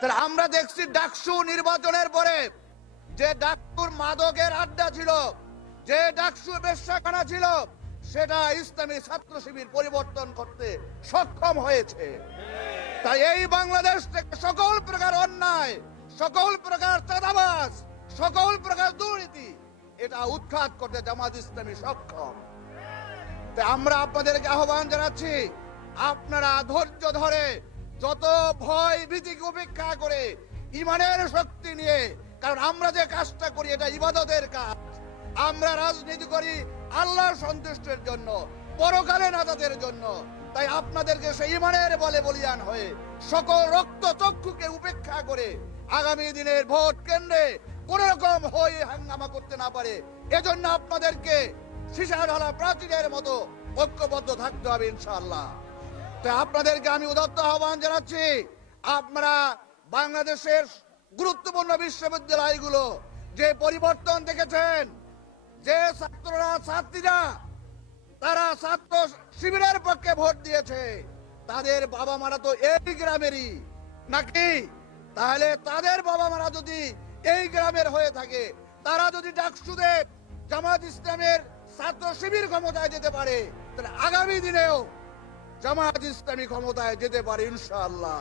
তাহলে আমরা দেখছি ডাকসু নির্বাচনের পরে যে ডাকসুর মাদকের আড্ডা ছিল, যে ডাকসু বেশ্যাখানা ছিল, সেটা ইসলামী ছাত্র শিবির পরিবর্তন করতে সক্ষম হয়েছে। তাই এই বাংলাদেশ থেকে সকল প্রকার অন্যায়, সকল প্রকার চাঁদাবাজ, সকল প্রকার দুর্নীতি এটা উৎখাত করতে জামাত ইসলামী সক্ষম। তাই আমরা আপনাদেরকে আহ্বান জানাচ্ছি, আপনারা ধৈর্য ধরে যত ভয় ভীতিকে উপেক্ষা করে ইমানের শক্তি নিয়ে, কারণ আমরা যে কাজটা করি এটা ইবাদতের কাজ, আমরা রাজনীতি করি আল্লাহর সন্তুষ্টির জন্য, পরকালে নাজাতের জন্য। তাই আপনাদেরকে সেই ইমানের বলে বলিয়ান হয়ে সকল রক্ত চক্ষুকে উপেক্ষা করে আগামী দিনের ভোট কেন্দ্রে কোন রকম হই হাঙ্গামা করতে না পারে, এজন্য আপনাদেরকে সীসা ঢালা প্রাচীরের মতো ঐক্যবদ্ধ থাকতে হবে ইনশাআল্লাহ। তাই আপনাদেরকে আমি উদাত্ত আহ্বান জানাচ্ছি, আপনারা বাংলাদেশের গুরুত্বপূর্ণ বিশ্ববিদ্যালয়গুলো যে পরিবর্তন দেখেছেন, যে ছাত্ররা ছাত্রীরা তারা ছাত্র শিবিরের পক্ষে ভোট দিয়েছে, তাদের বাবা মারা তো এই গ্রামেরই নাকি? তাহলে তাদের বাবা মারা যদি এই গ্রামের হয়ে থাকে, তারা যদি ডাকসুতে জামাত ইসলামের ছাত্র শিবির ক্ষমতায় যেতে পারে, তাহলে আগামী দিনেও জামাত ইসলামী ক্ষমতায় যেতে পারে ইনশাআল্লাহ।